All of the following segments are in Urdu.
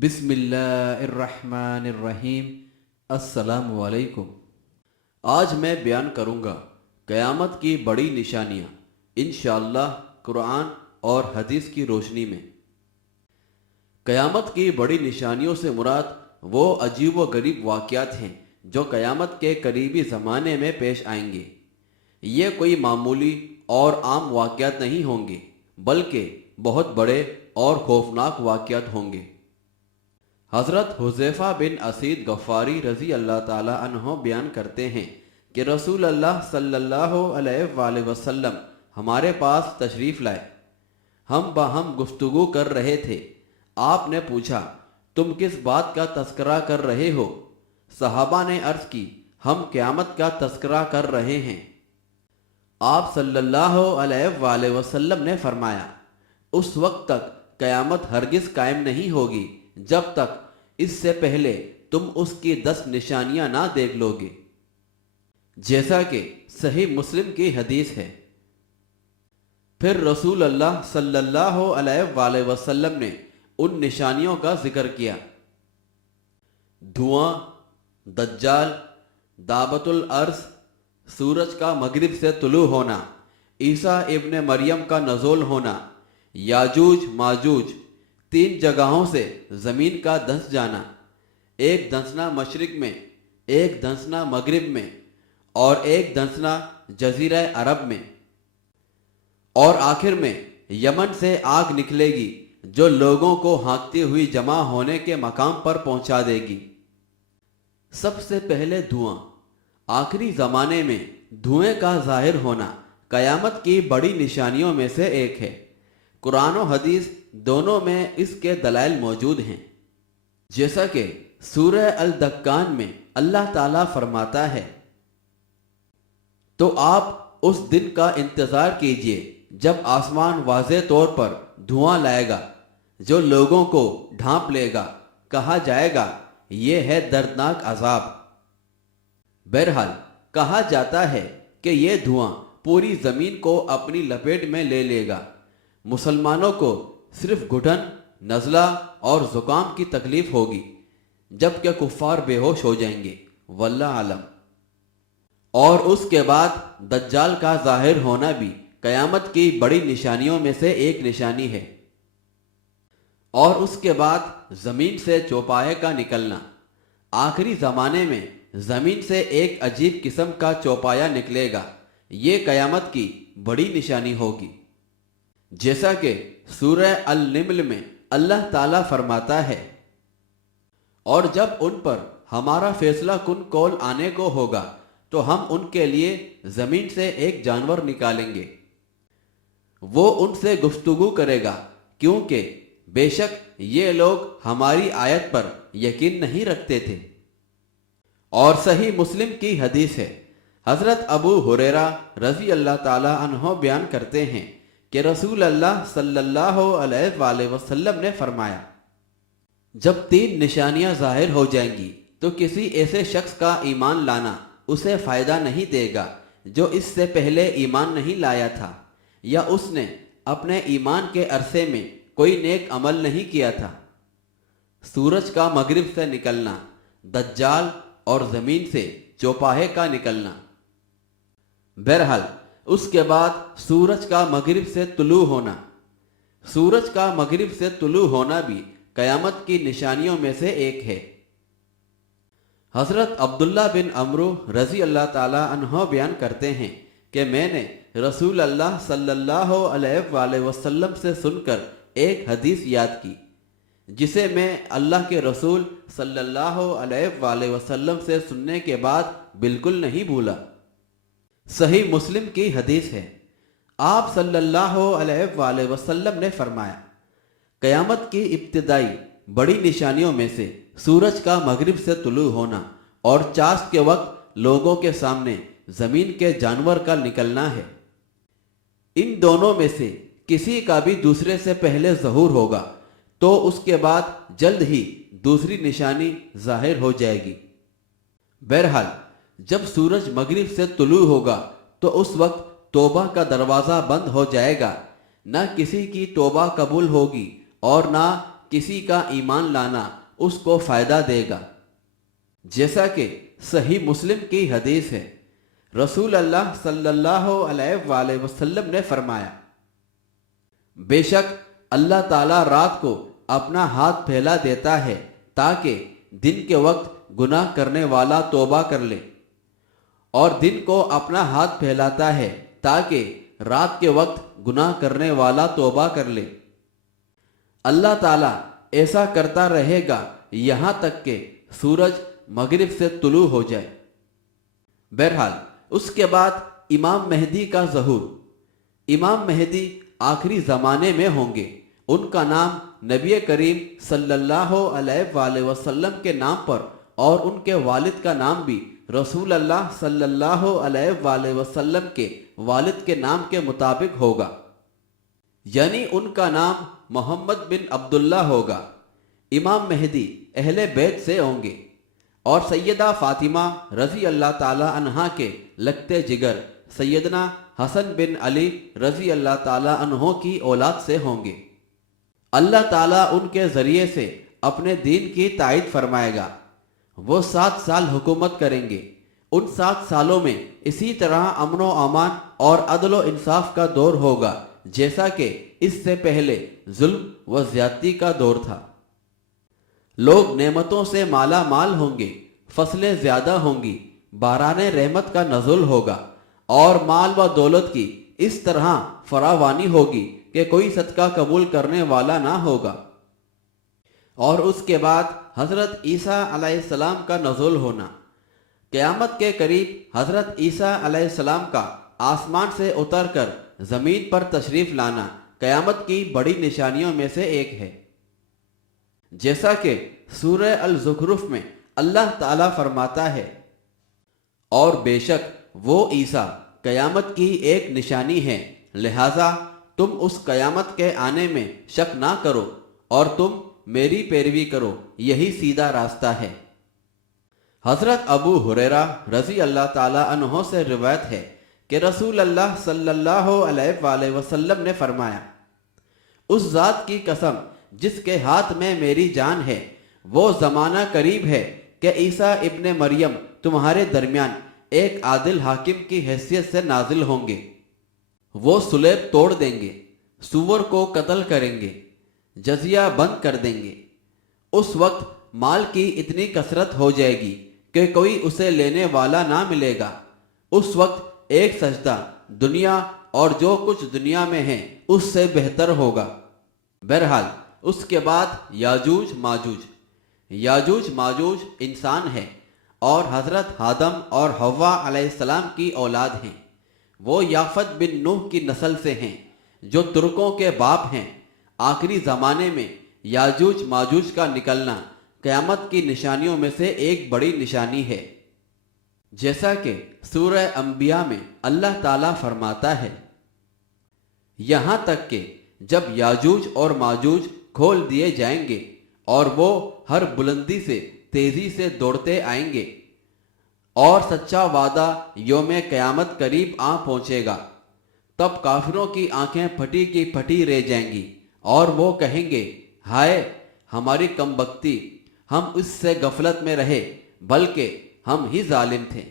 بسم اللہ الرحمن الرحیم۔ السلام علیکم۔ آج میں بیان کروں گا قیامت کی بڑی نشانیاں، انشاءاللہ قرآن اور حدیث کی روشنی میں۔ قیامت کی بڑی نشانیوں سے مراد وہ عجیب و غریب واقعات ہیں جو قیامت کے قریبی زمانے میں پیش آئیں گے۔ یہ کوئی معمولی اور عام واقعات نہیں ہوں گے، بلکہ بہت بڑے اور خوفناک واقعات ہوں گے۔ حضرت حذیفہ بن اسید غفاری رضی اللہ تعالی عنہ بیان کرتے ہیں کہ رسول اللہ صلی اللہ علیہ وآلہ وسلم ہمارے پاس تشریف لائے۔ ہم باہم گفتگو کر رہے تھے۔ آپ نے پوچھا، تم کس بات کا تذکرہ کر رہے ہو؟ صحابہ نے عرض کی، ہم قیامت کا تذکرہ کر رہے ہیں۔ آپ صلی اللہ علیہ وآلہ وسلم نے فرمایا، اس وقت تک قیامت ہرگز قائم نہیں ہوگی جب تک اس سے پہلے تم اس کی 10 نشانیاں نہ دیکھ لو گے، جیسا کہ صحیح مسلم کی حدیث ہے۔ پھر رسول اللہ صلی اللہ علیہ وآلہ وسلم نے ان نشانیوں کا ذکر کیا: دھواں، دجال، دابۃ الارض، سورج کا مغرب سے طلوع ہونا، عیسیٰ ابن مریم کا نزول ہونا، یاجوج ماجوج، 3 جگہوں سے زمین کا دھنس جانا، ایک دھنسنا مشرق میں، ایک دھنسنا مغرب میں اور ایک دھنسنا جزیرہ عرب میں، اور آخر میں یمن سے آگ نکلے گی جو لوگوں کو ہانکتی ہوئی جمع ہونے کے مقام پر پہنچا دے گی۔ سب سے پہلے دھواں۔ آخری زمانے میں دھوئیں کا ظاہر ہونا قیامت کی بڑی نشانیوں میں سے ایک ہے۔ قرآن و حدیث دونوں میں اس کے دلائل موجود ہیں، جیسا کہ سورہ الدکان میں اللہ تعالیٰ فرماتا ہے، تو آپ اس دن کا انتظار کیجئے جب آسمان واضح طور پر دھواں لائے گا جو لوگوں کو ڈھانپ لے گا، کہا جائے گا یہ ہے دردناک عذاب۔ بہرحال کہا جاتا ہے کہ یہ دھواں پوری زمین کو اپنی لپیٹ میں لے لے گا۔ مسلمانوں کو صرف گھٹن، نزلہ اور زکام کی تکلیف ہوگی، جبکہ کفار بے ہوش ہو جائیں گے، واللہ عالم۔ اور اس کے بعد دجال کا ظاہر ہونا بھی قیامت کی بڑی نشانیوں میں سے ایک نشانی ہے۔ اور اس کے بعد زمین سے چوپائے کا نکلنا۔ آخری زمانے میں زمین سے ایک عجیب قسم کا چوپایا نکلے گا، یہ قیامت کی بڑی نشانی ہوگی، جیسا کہ سورہ النمل میں اللہ تعالیٰ فرماتا ہے، اور جب ان پر ہمارا فیصلہ کن کول آنے کو ہوگا تو ہم ان کے لیے زمین سے ایک جانور نکالیں گے، وہ ان سے گفتگو کرے گا، کیونکہ بے شک یہ لوگ ہماری آیت پر یقین نہیں رکھتے تھے۔ اور صحیح مسلم کی حدیث ہے، حضرت ابو ہریرہ رضی اللہ تعالی عنہ بیان کرتے ہیں کہ رسول اللہ صلی اللہ علیہ وآلہ وسلم نے فرمایا، جب 3 نشانیاں ظاہر ہو جائیں گی تو کسی ایسے شخص کا ایمان لانا اسے فائدہ نہیں دے گا جو اس سے پہلے ایمان نہیں لایا تھا، یا اس نے اپنے ایمان کے عرصے میں کوئی نیک عمل نہیں کیا تھا۔ سورج کا مغرب سے نکلنا، دجال اور زمین سے چوپاہے کا نکلنا۔ بہرحال اس کے بعد سورج کا مغرب سے طلوع ہونا۔ سورج کا مغرب سے طلوع ہونا بھی قیامت کی نشانیوں میں سے ایک ہے۔ حضرت عبداللہ بن عمرو رضی اللہ تعالی عنہ بیان کرتے ہیں کہ میں نے رسول اللہ صلی اللہ علیہ وآلہ وسلم سے سن کر ایک حدیث یاد کی، جسے میں اللہ کے رسول صلی اللہ علیہ وآلہ وسلم سے سننے کے بعد بالکل نہیں بھولا۔ صحیح مسلم کی حدیث ہے، آپ صلی اللہ علیہ وآلہ وسلم نے فرمایا، قیامت کی ابتدائی بڑی نشانیوں میں سے سورج کا مغرب سے طلوع ہونا اور چاشت کے وقت لوگوں کے سامنے زمین کے جانور کا نکلنا ہے۔ ان دونوں میں سے کسی کا بھی دوسرے سے پہلے ظہور ہوگا تو اس کے بعد جلد ہی دوسری نشانی ظاہر ہو جائے گی۔ بہرحال جب سورج مغرب سے طلوع ہوگا تو اس وقت توبہ کا دروازہ بند ہو جائے گا، نہ کسی کی توبہ قبول ہوگی اور نہ کسی کا ایمان لانا اس کو فائدہ دے گا۔ جیسا کہ صحیح مسلم کی حدیث ہے، رسول اللہ صلی اللہ علیہ وآلہ وسلم نے فرمایا، بے شک اللہ تعالیٰ رات کو اپنا ہاتھ پھیلا دیتا ہے تاکہ دن کے وقت گناہ کرنے والا توبہ کر لے، اور دن کو اپنا ہاتھ پھیلاتا ہے تاکہ رات کے وقت گناہ کرنے والا توبہ کر لے۔ اللہ تعالیٰ ایسا کرتا رہے گا یہاں تک کہ سورج مغرب سے طلوع ہو جائے۔ بہرحال اس کے بعد امام مہدی کا ظہور۔ امام مہدی آخری زمانے میں ہوں گے۔ ان کا نام نبی کریم صلی اللہ علیہ وآلہ وسلم کے نام پر اور ان کے والد کا نام بھی رسول اللہ صلی اللہ علیہ وآلہ وسلم کے والد کے نام کے مطابق ہوگا، یعنی ان کا نام محمد بن عبداللہ ہوگا۔ امام مہدی اہل بیت سے ہوں گے اور سیدہ فاطمہ رضی اللہ تعالی عنہا کے لگتے جگر سیدنا حسن بن علی رضی اللہ تعالی عنہ کی اولاد سے ہوں گے۔ اللہ تعالیٰ ان کے ذریعے سے اپنے دین کی تائید فرمائے گا۔ وہ 7 سال حکومت کریں گے۔ ان 7 سالوں میں اسی طرح امن و امان اور عدل و انصاف کا دور ہوگا جیسا کہ اس سے پہلے ظلم و زیادتی کا دور تھا۔ لوگ نعمتوں سے مالا مال ہوں گے، فصلیں زیادہ ہوں گی، باران رحمت کا نزول ہوگا اور مال و دولت کی اس طرح فراوانی ہوگی کہ کوئی صدقہ قبول کرنے والا نہ ہوگا۔ اور اس کے بعد حضرت عیسیٰ علیہ السلام کا نزول ہونا۔ قیامت کے قریب حضرت عیسیٰ علیہ السلام کا آسمان سے اتر کر زمین پر تشریف لانا قیامت کی بڑی نشانیوں میں سے ایک ہے، جیسا کہ سورہ الزخرف میں اللہ تعالیٰ فرماتا ہے، اور بے شک وہ عیسیٰ قیامت کی ایک نشانی ہے، لہذا تم اس قیامت کے آنے میں شک نہ کرو اور تم میری پیروی کرو، یہی سیدھا راستہ ہے۔ حضرت ابو ہریرہ رضی اللہ تعالی عنہ سے روایت ہے کہ رسول اللہ صلی اللہ علیہ وآلہ وسلم نے فرمایا، اس ذات کی قسم جس کے ہاتھ میں میری جان ہے، وہ زمانہ قریب ہے کہ عیسیٰ ابن مریم تمہارے درمیان ایک عادل حاکم کی حیثیت سے نازل ہوں گے۔ وہ سلیب توڑ دیں گے، سور کو قتل کریں گے، جزیہ بند کر دیں گے۔ اس وقت مال کی اتنی کثرت ہو جائے گی کہ کوئی اسے لینے والا نہ ملے گا۔ اس وقت ایک سجدہ دنیا اور جو کچھ دنیا میں ہے اس سے بہتر ہوگا۔ بہرحال اس کے بعد یاجوج ماجوج انسان ہے اور حضرت آدم اور حوا علیہ السلام کی اولاد ہیں۔ وہ یافت بن نوح کی نسل سے ہیں جو ترکوں کے باپ ہیں۔ آخری زمانے میں یاجوج ماجوج کا نکلنا قیامت کی نشانیوں میں سے ایک بڑی نشانی ہے، جیسا کہ سورہ انبیاء میں اللہ تعالیٰ فرماتا ہے، یہاں تک کہ جب یاجوج اور ماجوج کھول دیے جائیں گے اور وہ ہر بلندی سے تیزی سے دوڑتے آئیں گے اور سچا وعدہ یوم قیامت قریب آ پہنچے گا، تب کافروں کی آنکھیں پھٹی کی پھٹی رہ جائیں گی اور وہ کہیں گے، ہائے ہماری کم بختی، ہم اس سے غفلت میں رہے، بلکہ ہم ہی ظالم تھے۔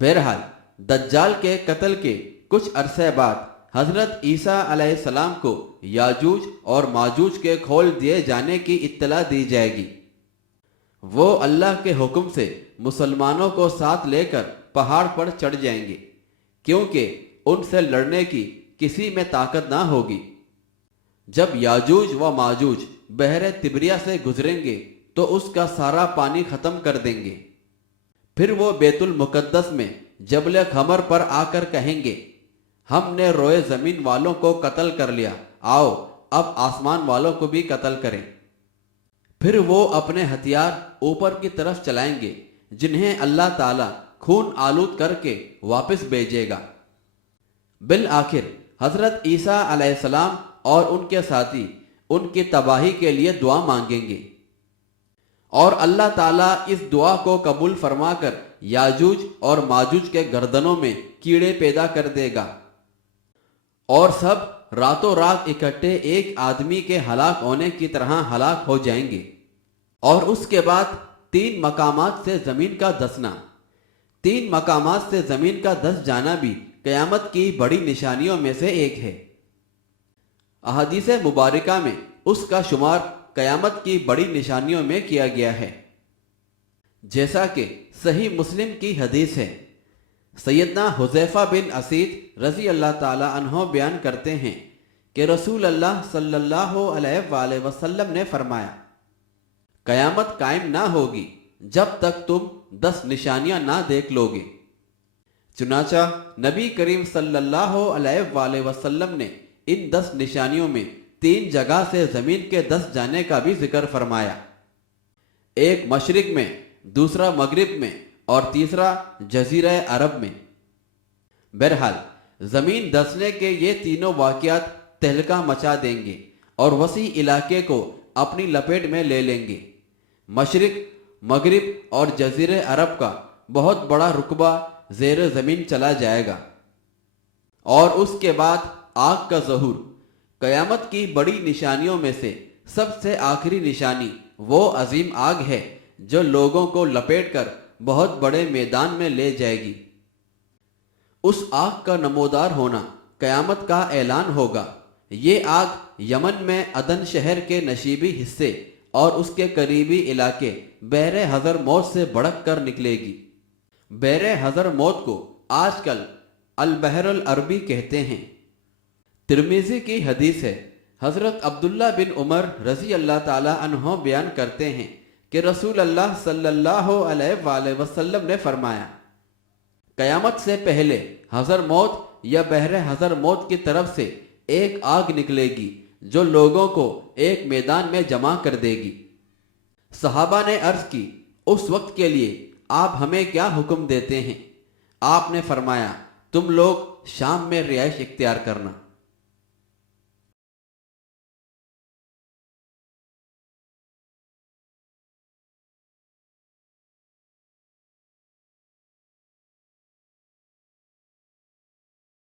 بہرحال دجال کے قتل کے کچھ عرصے بعد حضرت عیسیٰ علیہ السلام کو یاجوج اور ماجوج کے کھول دیے جانے کی اطلاع دی جائے گی۔ وہ اللہ کے حکم سے مسلمانوں کو ساتھ لے کر پہاڑ پر چڑھ جائیں گے، کیونکہ ان سے لڑنے کی کسی میں طاقت نہ ہوگی۔ جب یاجوج و ماجوج بحر تبریہ سے گزریں گے تو اس کا سارا پانی ختم کر دیں گے۔ پھر وہ بیت المقدس میں جبل خمر پر آ کر کہیں گے، ہم نے روئے زمین والوں کو قتل کر لیا، آؤ اب آسمان والوں کو بھی قتل کریں۔ پھر وہ اپنے ہتھیار اوپر کی طرف چلائیں گے جنہیں اللہ تعالیٰ خون آلود کر کے واپس بھیجے گا۔ بالآخر حضرت عیسیٰ علیہ السلام اور ان کے ساتھی ان کی تباہی کے لیے دعا مانگیں گے اور اللہ تعالیٰ اس دعا کو قبول فرما کر یاجوج اور ماجوج کے گردنوں میں کیڑے پیدا کر دے گا اور سب راتوں رات اکٹھے ایک آدمی کے ہلاک ہونے کی طرح ہلاک ہو جائیں گے۔ اور اس کے بعد 3 مقامات سے زمین کا دسنا، 3 مقامات سے زمین کا دس جانا بھی قیامت کی بڑی نشانیوں میں سے ایک ہے۔ احادیث مبارکہ میں اس کا شمار قیامت کی بڑی نشانیوں میں کیا گیا ہے، جیسا کہ صحیح مسلم کی حدیث ہے۔ سیدنا حذیفہ بن اسید رضی اللہ تعالی عنہ بیان کرتے ہیں کہ رسول اللہ صلی اللہ علیہ وآلہ وسلم نے فرمایا، قیامت قائم نہ ہوگی جب تک تم 10 نشانیاں نہ دیکھ لو گے۔ چنانچہ نبی کریم صلی اللہ علیہ وآلہ وسلم نے ان 10 نشانیوں میں 3 جگہ سے زمین کے دس جانے کا بھی ذکر فرمایا، ایک مشرق میں، دوسرا مغرب میں اور تیسرا جزیرہ عرب میں۔ بہرحال زمین دسنے کے یہ تینوں واقعات تہلکہ مچا دیں گے اور وسیع علاقے کو اپنی لپیٹ میں لے لیں گے۔ مشرق، مغرب اور جزیرہ عرب کا بہت بڑا رقبہ زیر زمین چلا جائے گا۔ اور اس کے بعد آگ کا ظہور۔ قیامت کی بڑی نشانیوں میں سے سب سے آخری نشانی وہ عظیم آگ ہے جو لوگوں کو لپیٹ کر بہت بڑے میدان میں لے جائے گی۔ اس آگ کا نمودار ہونا قیامت کا اعلان ہوگا۔ یہ آگ یمن میں عدن شہر کے نشیبی حصے اور اس کے قریبی علاقے بحر حضر موت سے بڑک کر نکلے گی۔ بحر حضر موت کو آج کل البحر العربی کہتے ہیں۔ ترمذی کی حدیث ہے، حضرت عبداللہ بن عمر رضی اللہ تعالی عنہ بیان کرتے ہیں کہ رسول اللہ صلی اللہ علیہ وآلہ وسلم نے فرمایا، قیامت سے پہلے حضر موت یا بحر حضر موت کی طرف سے ایک آگ نکلے گی جو لوگوں کو ایک میدان میں جمع کر دے گی۔ صحابہ نے عرض کی، اس وقت کے لیے آپ ہمیں کیا حکم دیتے ہیں؟ آپ نے فرمایا، تم لوگ شام میں رہائش اختیار کرنا۔